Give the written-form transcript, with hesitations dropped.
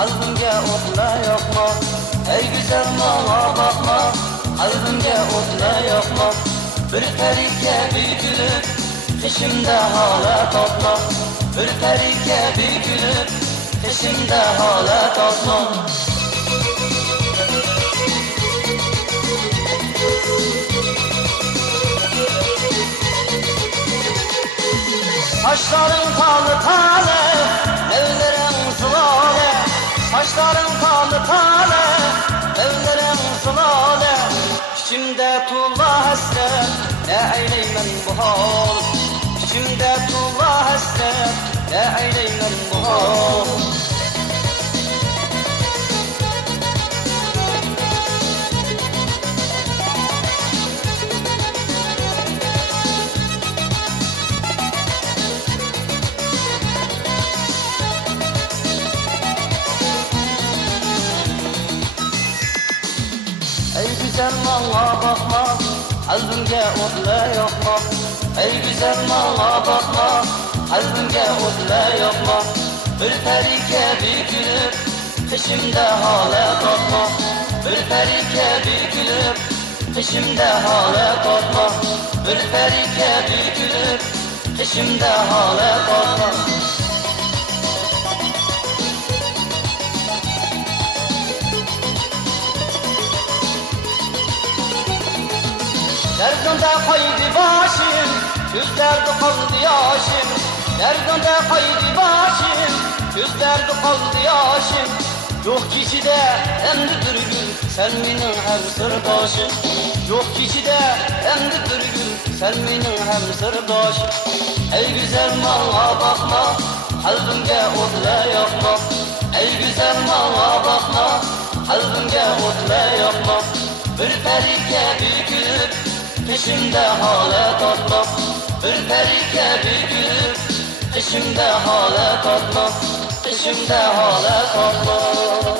qalbimga o'tla yoqma. Ey güzel bana bakma, qalbimga o'tla yoqma. Bir periga bükülüp, peşimde hala topma. Bir periga bükülüp, peşimde hala topma. Saçların kanı tane, evlerim sılale. Saçların kanı tane, evlerim sılale. İçimde tuğla hasret, ne eyleymen bu hal. İçimde tuğla hasret, ne eyleymen bu hal. Ey güzel bana bakma, qalbimga o'tla yoqma. Ey güzel bana bakma, qalbimga o'tla yoqma. Bir periga bükülüp, peşimde hala topma. Bir periga bükülüp, peşimde hala topma. Bir periga bükülüp, peşimde hala topma. Derdimde kaydı başım, gözlerde kaldı yaşım. Derdimde kaydı başım, gözlerde kaldı yaşım. Yok kişide endi bir gün, sen benim hem sırdaşım. Yok kişide endi bir gün, sen benim hem sırdaşım. Ey güzel bana bakma, qalbimga o'tla yoqma. Ey güzel bana bakma, qalbimga o'tla yoqma. Bir periga bükülüp, peşimde hala topma. Bir periga bükülüp, peşimde hala topma. Peşimde hala topma.